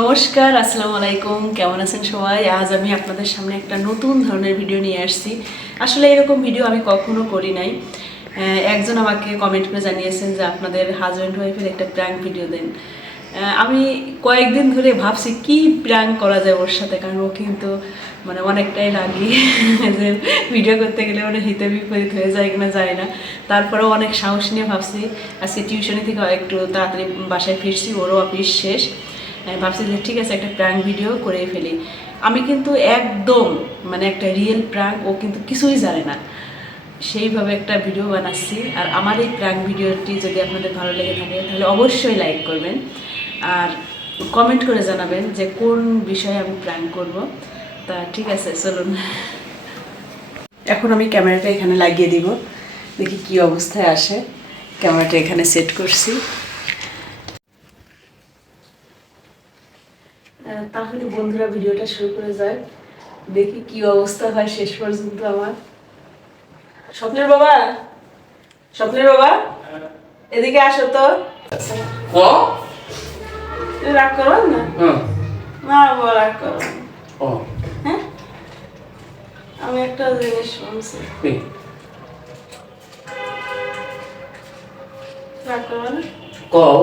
নমস্কার, আসসালামু আলাইকুম। কেমন আছেন সবাই? আজ আমি আপনাদের সামনে একটা নতুন ধরনের ভিডিও নিয়ে আসছি। আসলে এরকম ভিডিও আমি কখনো করি নাই। একজন আমাকে কমেন্ট করে জানিয়েছেন যে আপনাদের হাজব্যান্ড ওয়াইফের একটা প্র্যাঙ্ক ভিডিও দেন। আমি কয়েকদিন ধরে ভাবছি কি প্র্যাঙ্ক করা যায় ওর সাথে, কারণ ও কিন্তু মানে অনেকটাই রাগি। যে ভিডিও করতে গেলে মানে হিতে বিপরীত হয়ে যায় কিনা যায় না। তারপরেও অনেক সাহস নিয়ে ভাবছি, আজকে টিউশনি থেকে একটু তাড়াতাড়ি বাসায় ফিরছি, ওরও অফিস শেষ। আমি ভাবছি যে ঠিক আছে, একটা প্র্যাঙ্ক ভিডিও করে ফেলি। আমি কিন্তু একদম মানে একটা রিয়েল প্র্যাঙ্ক ও কিন্তু কিছুই জানে না। সেইভাবে একটা ভিডিও বানাচ্ছি। আর আমার এই প্র্যাঙ্ক ভিডিওটি যদি আপনাদের ভালো লেগে থাকে, তাহলে অবশ্যই লাইক করবেন। আর কমেন্ট করে জানাবেন যে কোন বিষয়ে আমি প্র্যাঙ্ক করব। তা ঠিক আছে, চলুন। এখন আমি ক্যামেরাটা এখানে লাগিয়ে দিব। দেখি কি অবস্থায় আসে। ক্যামেরাটা এখানে সেট করছি। তাহলে বন্ধুরা ভিডিওটা শুরু করে যায় দেখি কি অবস্থা হয় শেষ পর্যন্ত আমার। স্বপ্নের বাবা? স্বপ্নের বাবা? এদিকে আসো তো। রাগ করো না? না বাবা রাগ করো হ্যাঁ? আমি একটা জিনিস শুনছি রাগ করো না? কও।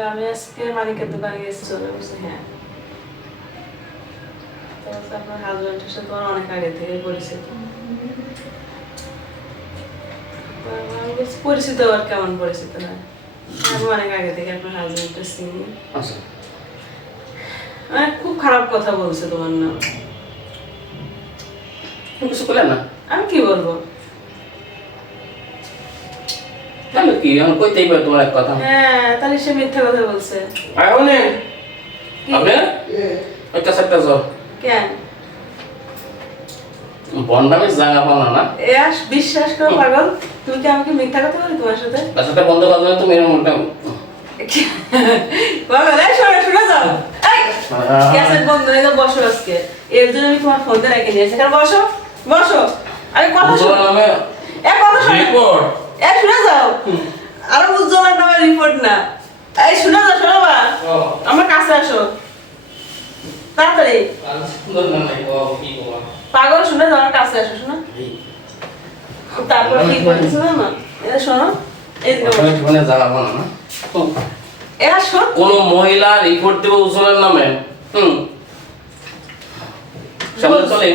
ওই আমি আজকে মালিকের দোকানে গেছি চলে বসে হ্যাঁ। আপনার হাজব্যান্ডের সাথে অনেক আগে থেকে পরিচিত। বলছি, আর কেমন পরিচিত না আমি অনেক আগে থেকে আপনার হাজব্যান্ডটা চিনি। আচ্ছা। মানে খুব খারাপ কথা বলছে তোমার নাম। কিছু না? আমি কি বলব? তাহলে কি? আমি কইতেই পারি তোমার এক কথা। হ্যাঁ তাহলে সে মিথ্যা কথা বলছে। আয়নে? আপনি? ওই কাছে যাও। কেন? বন্ডামি জায়গা পাও না না? এ আস বিশ্বাস করো পাগল তুমি কি আমাকে মিথ্যা কথা বলি তোমার সাথে? তার সাথে বন্ধ তুমি এরকম একটা পাগল এই শোনো শুনে যাও। ক্যাসেট বন্ধ হয়ে গেল বসো আজকে। এর জন্য আমি তোমার ফোনটা রেখে নিয়েছি। কারণ বসো বসো। আরে কথা শোনো। এ কথা শোনো। এ শুনে যাও। আরে উজ্জ্বলের নামে রিপোর্ট না। এই শুনে যাও শোনো বা আমার কাছে আসো। তাড়াতাড়ি। পাগল শুনে যাও আমার কাছে আসো শোনো। তারপর কি করতেছো না এটা শোনো। এই জীবনে না কোনো মহিলা রিপোর্ট দেবে উজ্জ্বলের নামে? হুম। চলে।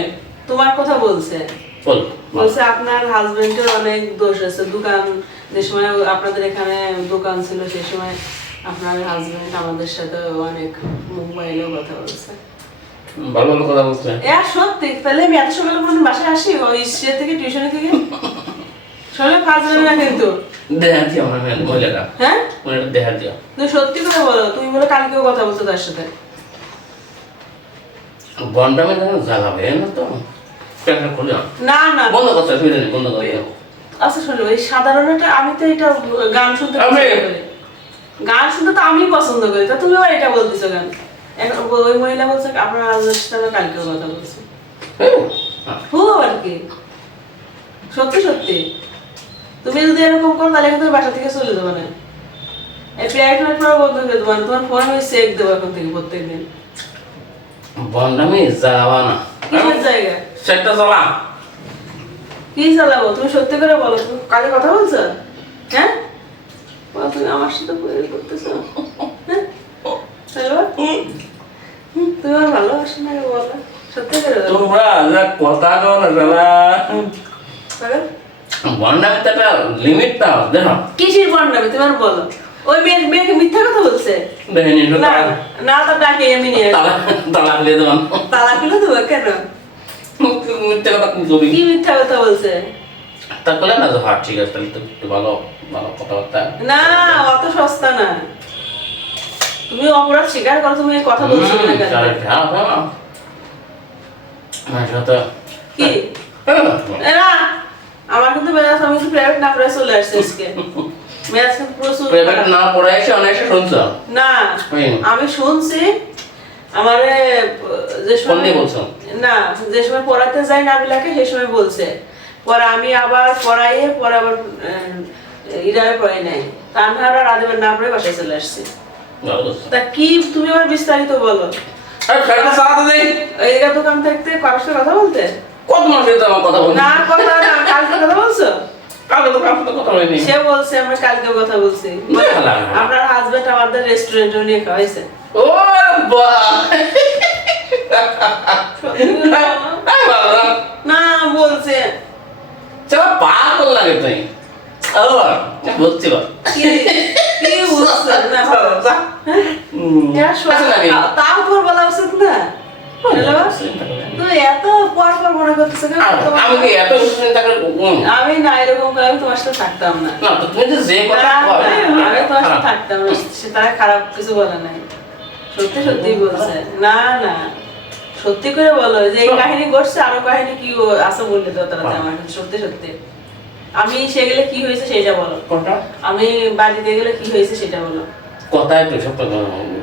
তোমার কথা বলছে। বল বলছে আপনার হাজবেন্ডের অনেক দোষ আছে। দোকান যে সময় আপনাদের এখানে দোকান ছিল সেই সময় আপনার হাজবেন্ড আমাদের সাথে অনেক মোবাইলেও কথা বলছে। ভালো ভালো কথা বলছে। এ সত্যি তাহলে আমি এত সকালে কোনো বাসায় আসি? ওই স্টে থেকে টিউশনি থেকে? শোনো ফাজ না কিন্তু। দেখা দিও আমার মেয়ে মহিলাটা। হ্যাঁ? মহিলাটা দেখা দিও। তুমি সত্যি করে বলো তুমি বলে কালকেও কথা বলছো তার সাথে। বন্ডামে যেন জাগাবে না তো? প্যান্টটা খুলে না না। বন্ধ করছে শুনে নি বন্ধ করে আচ্ছা শোনো এই সাধারণ একটা আমি তো এটা গান শুনতে আমি- পছন্দ করি। গান শুনতে তো আমি পছন্দ করি তা তুমি এটা বলতেছো গান ওই মহিলা বলছে আপনার হাজবেন্ডের সাথে কালকেও কথা বলছি। হ্যাঁ। হু আর কি? সত্যি সত্যি? তুমি যদি এরকম করো তাহলে কিন্তু বাসা থেকে চলে যাবে না। এই প্রাইভেট নেটওয়ার্ক বন্ধ করে দেবো তোমার ফোন আমি চেক দেবো এখন থেকে প্রত্যেকদিন। বন্ডামে জাগাবা না। জায়গা? সেটা জ্বালা। কি চালাবো তুমি সত্যি করে বলো তুমি কালে কথা বলছো? হ্যাঁ? বলো তুমি আমার সাথে করতেছো হ্যাঁ? হ্যালো তুমি না বলো। সত্যি করে তোমরা যা কথা কও না জ্বালা। পাগল? তো একটা লিমিট দাও দেখো। কিসের বন্ডামি তোমার বলো। ওই মেয়ে মেয়েকে মিথ্যা কথা বলছে? না না তো ডাকে আমি নিয়ে আসব। তালা তালা খুলে দেবেন দেবো কেন? মিথ্যে কথা কি করবি কি মিথ্যা কথা বলছে? তা করলে না যে হ্যাঁ ঠিক আছে তাহলে একটু ভালো ভালো কথাবার্তা। না অত সস্তা না। তুমি অপরাধ স্বীকার করো তুমি কথা বলছো না কেন হ্যাঁ হ্যাঁ হ্যাঁ। সাথে কি না আমার কিন্তু মেজাজ আমি কিন্তু প্রাইভেট না করে চলে আসছে আজকে। মেজাজ কিন্তু প্রচুর প্রাইভেট না পড়ে এসে অনেক শুনছ? না আমি শুনছি আমারে যে বলছো? না যে সময় পড়াতে যাই নাবিলাকে সেই সময় বলছে। পরে আমি আবার পড়াইয়ে পরে আবার ইরাবে পড়াই নাই। তানহার আর আদিবার না পড়ে বাসায় চলে আসছি। তা কি তুমি আবার বিস্তারিত বলো। আরে ফ্যানটা চালাতে দেই। এই দোকান থাকতে কারোর সাথে কথা বলতে? কত তো কথা বলি না কথা না কালকে কথা বলছো? কালকে তো কথা সে বলছে আমরা কালকে কথা বলছি। আপনার হাজবেন্ড আমাদের রেস্টুরেন্টে নিয়ে খাওয়াইছে। ও বাহ ভালো না না বলছে। চলো পাগল লাগে তুই বুঝছি বা কি কি বুঝছে না হুম, শোনো, আছে নাকি? তাও তোর বলা উচিত না? এত পর পর মনে করতেছো? আমি এত চিন্তা করে আমি না এরকম করে আমি তোমার সাথে থাকতাম না। না তুমি যে যে কথা আমি তোমার সাথে থাকতাম না। সে তারা খারাপ কিছু বলে নাই। সত্যি সত্যি বলছে। না না। সত্যি করে বলো যে এই কাহিনী ঘটছে আরও কাহিনী কি আছে বললে তো তারা আমার সত্যি সত্যি। আমি সে গেলে কি হয়েছে সেটা বলো। কোনটা? আমি বাড়িতে গেলে কি হয়েছে সেটা বলো। কথায় তো সব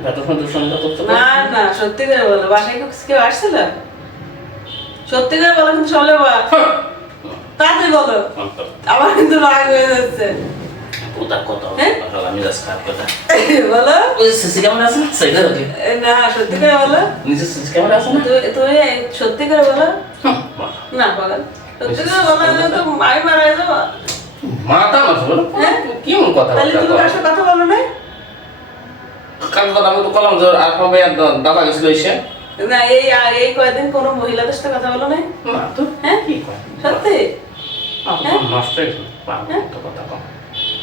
এত সুন্দর সুন্দর না না সত্যি করে বলো। বাসায় কি কেউ আসছিল? সত্যি করে বলো কিন্তু চলে বা হ্যাঁ। তাড়াতাড়ি বলো। আমার কিন্তু রাগ হয়ে যাচ্ছে। কথা হ্যাঁ? আসলে আমি কথা বলো সিসি ক্যামেরা আছে সাইডে এ, না সত্যি করে বলো নিচে সিসি ক্যামেরা আছে না তুমি সত্যি করে বলো। না পাগল সত্যি করে বলো তো আমি মারা যাব মাথা মাছ বলো হ্যাঁ? কেমন কথা তাহলে তুমি কার সাথে কথা বলো না কাল কথা আমি তো কলাম যে আর হবে দাদা গেছিল এসে না এই এই কয়েকদিন কোনো মহিলাদের সাথে কথা বলো না না তো হ্যাঁ কি সত্যি নষ্ট হয়ে হ্যাঁ? কথা কম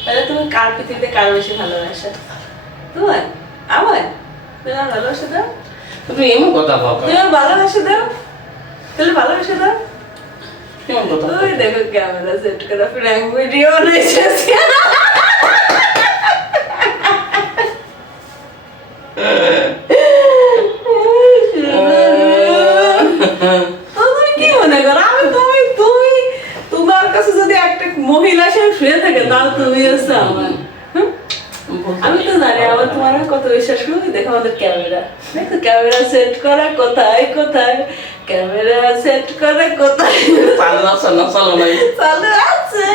তাহলে তুমি কার পৃথিবীতে কার বেশি ভালোবাসো? তোমার? আমার? তুমি আমার ভালোবাসা দাও। তুমি এমন কথা কও তুমি আমার ভালোবাসা দাও। তাহলে ভালোবাসা দাও। কেমন কথা ওই দেখো ক্যামেরা সেট করা ফ্র্যাঙ্ক ভিডিও তো তুমি কি মনে করো আমি তুমি তুমি তোমার কাছে যদি একটা মহিলা সে শুয়ে থাকে তাহলে তুমি হচ্ছে আমার হুম? আমি তো জানি আমার তোমার কত বিশ্বাস করি দেখো আমাদের ক্যামেরা দেখো ক্যামেরা সেট করা কোথায় কোথায়? ক্যামেরা সেট করা কোথায়? চালু আছে না চালু নাই। চালু আছে।